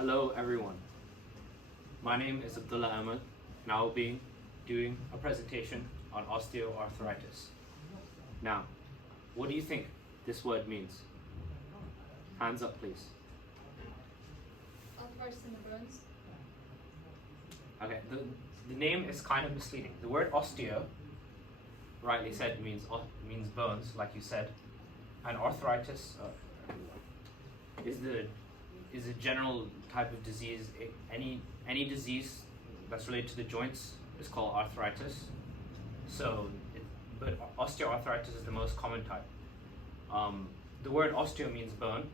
Hello everyone, my name is Abdullah Ahmed and I will be doing a presentation on osteoarthritis. Now, what do you think this word means? Hands up please. Arthritis in the bones. Okay, the name is kind of misleading. The word osteo, rightly said, means bones, like you said, and arthritis is a general type of disease. Any disease that's related to the joints is called arthritis. But osteoarthritis is the most common type. The word osteo means bone.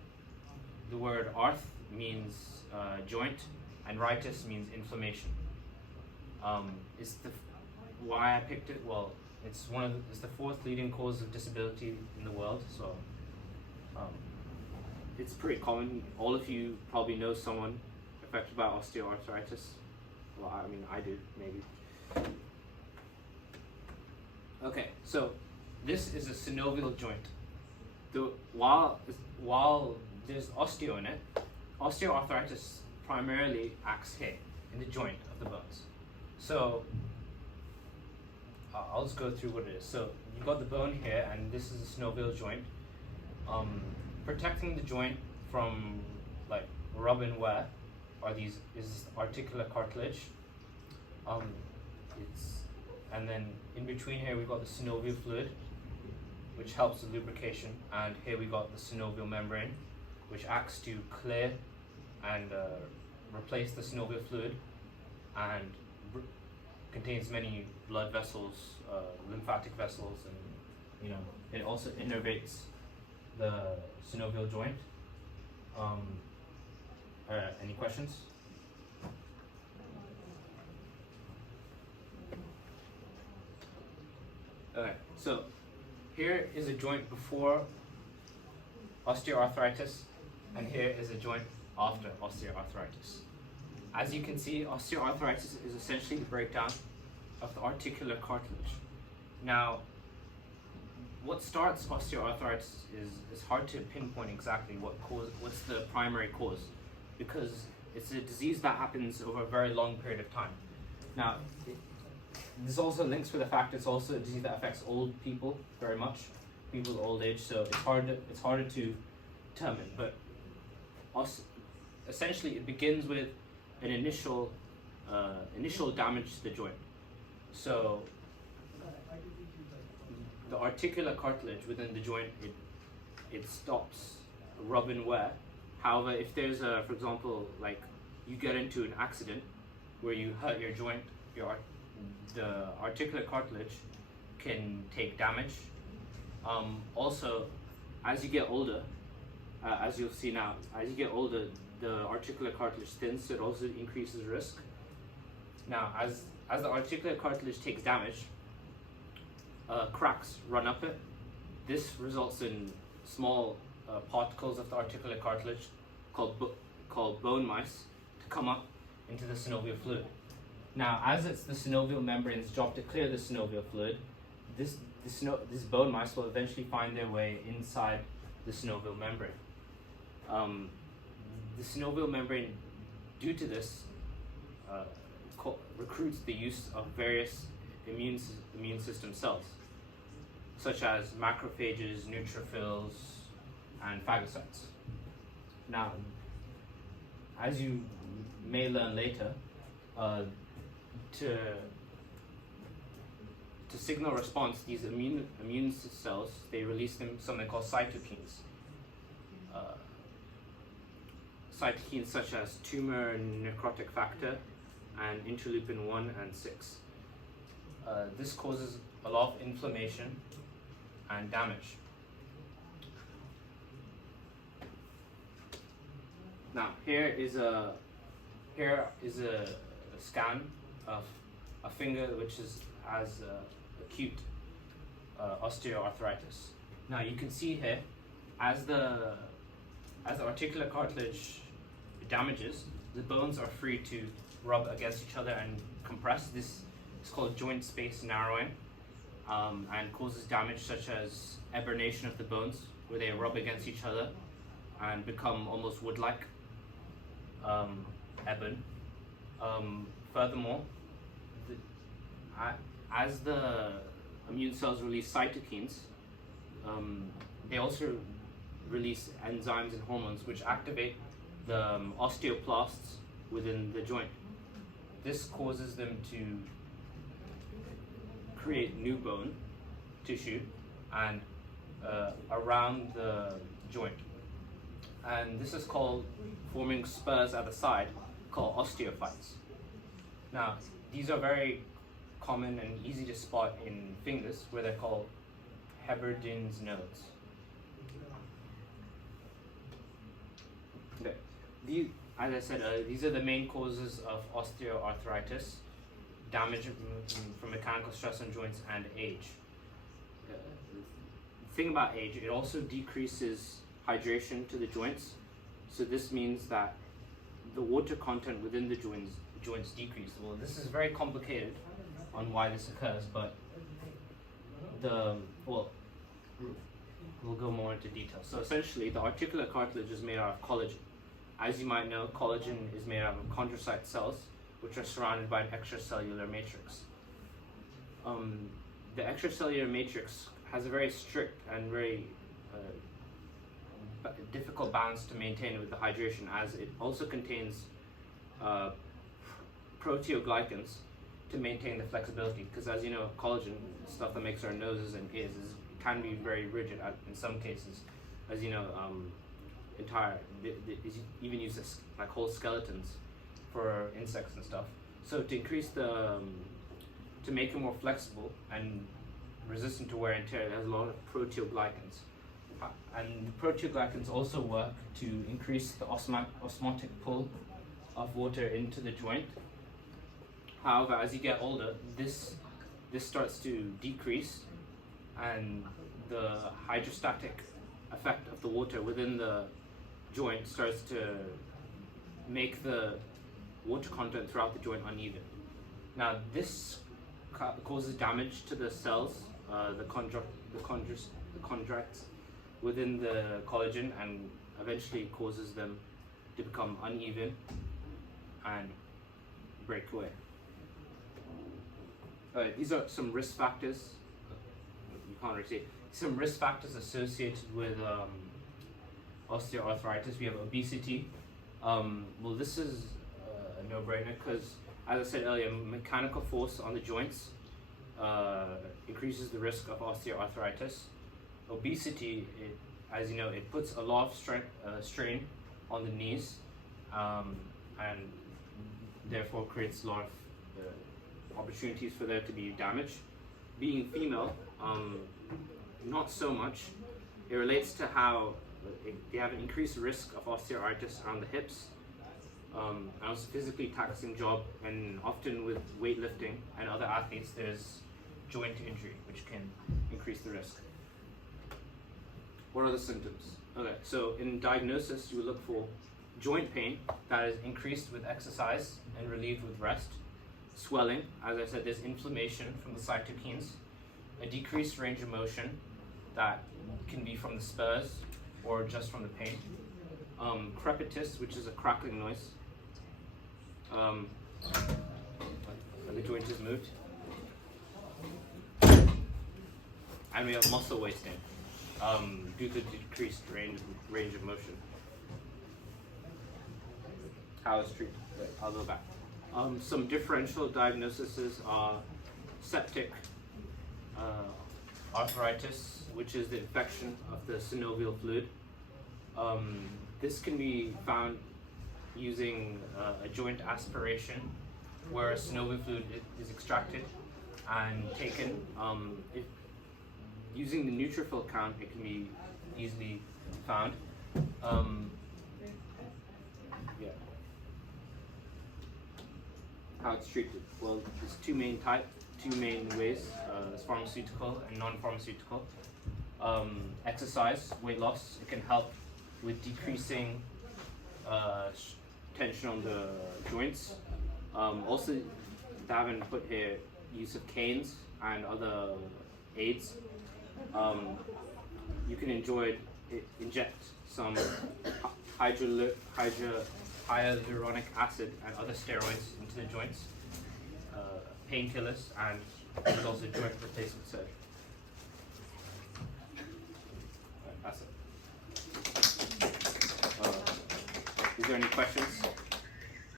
The word arth means joint, and ritis means inflammation. Why I picked it? Well, it's the fourth leading cause of disability in the world. So it's pretty common. All of you probably know someone affected by osteoarthritis. Well, I mean, I do, maybe. Okay, so this is a synovial joint. While there's osteo in it, osteoarthritis primarily acts here, in the joint of the bones. So I'll just go through what it is. So you've got the bone here, and this is a synovial joint. Protecting the joint from like rub and wear is articular cartilage. And then in between here we've got the synovial fluid, which helps with lubrication, and here we got the synovial membrane, which acts to clear and replace the synovial fluid, and contains many blood vessels, lymphatic vessels, and it also innervates the synovial joint. Any questions? Okay, so here is a joint before osteoarthritis, and here is a joint after osteoarthritis. As you can see, osteoarthritis is essentially the breakdown of the articular cartilage. Now, what starts osteoarthritis is hard to pinpoint exactly what's the primary cause, because it's a disease that happens over a very long period of time. Now, this also links with the fact it's also a disease that affects old people very much, people with old age, so it's harder to determine. But essentially, it begins with an initial damage to the joint. So the articular cartilage within the joint, it stops rub and wear. However, if there's for example, like you get into an accident where you hurt your joint, the articular cartilage can take damage. Also, as you get older, as you'll see now, as you get older, the articular cartilage thins, so it also increases risk. Now, as the articular cartilage takes damage, cracks run up it. This results in small particles of the articular cartilage called bone mice to come up into the synovial fluid. Now, as it's the synovial membrane's job to clear the synovial fluid, this bone mice will eventually find their way inside the synovial membrane. The synovial membrane, due to this, recruits the use of various immune system cells, such as macrophages, neutrophils, and phagocytes. Now, as you may learn later, to signal response, these immune cells, they release something called cytokines. Cytokines such as tumor necrotic factor and interleukin 1 and 6. This causes a lot of inflammation and damage. Now, here is a scan of a finger which has acute osteoarthritis. Now, you can see here, as the articular cartilage damages, the bones are free to rub against each other and compress. This is called joint space narrowing, and causes damage such as eburnation of the bones, where they rub against each other and become almost wood-like. Eben. Furthermore, as the immune cells release cytokines, they also release enzymes and hormones which activate the osteoclasts within the joint. This causes them to create new bone tissue and around the joint. And this is called forming spurs at the side, called osteophytes. Now, these are very common and easy to spot in fingers, where they're called Heberden's nodes. Okay. As I said, these are the main causes of osteoarthritis: damage from mechanical stress on joints and age. The thing about age, it also decreases hydration to the joints. So this means that the water content within the joints decrease. Well, this is very complicated on why this occurs, but we'll go more into detail. So essentially, the articular cartilage is made out of collagen. As you might know, collagen is made out of chondrocyte cells, which are surrounded by an extracellular matrix. The extracellular matrix has a very strict and very difficult balance to maintain with the hydration, as it also contains proteoglycans to maintain the flexibility. Because as you know, collagen, stuff that makes our noses and ears, can be very rigid in some cases. As you know, even use this, like whole skeletons for insects and stuff. So to increase to make it more flexible and resistant to wear and tear, it has a lot of proteoglycans. And proteoglycans also work to increase the osmotic pull of water into the joint. However, as you get older, this starts to decrease, and the hydrostatic effect of the water within the joint starts to make the water content throughout the joint uneven. Now, this causes damage to the cells, the chondrites within the collagen, and eventually causes them to become uneven and break away. These are some risk factors. You can't really see. Some risk factors associated with osteoarthritis. We have obesity. Well, this is a no-brainer because, as I said earlier, mechanical force on the joints increases the risk of osteoarthritis. Obesity, as you know, it puts a lot of strain on the knees, and therefore creates a lot of opportunities for there to be damage. Being female, not so much. It relates to how they have an increased risk of osteoarthritis around the hips, and also physically taxing job, and often with weightlifting and other athletes, there's joint injury, which can increase the risk. What are the symptoms? Okay, so in diagnosis, you look for joint pain that is increased with exercise and relieved with rest. Swelling, as I said, there's inflammation from the cytokines. A decreased range of motion that can be from the spurs or just from the pain. Crepitus, which is a crackling noise. The joint is moved. And we have muscle wasting due to decreased range of motion. How is treated? I'll go back. Some differential diagnoses are septic arthritis, which is the infection of the synovial fluid. This can be found using a joint aspiration, where a synovial fluid is extracted and taken. Using the neutrophil count, it can be easily found. How it's treated? Well, there's two main ways. There's pharmaceutical and non-pharmaceutical. Exercise, weight loss, it can help with decreasing tension on the joints. Also, they haven't put here use of canes and other aids. You can inject some hyaluronic acid and other steroids into the joints, painkillers, and there's also joint replacement surgery. That's it. Is there any questions?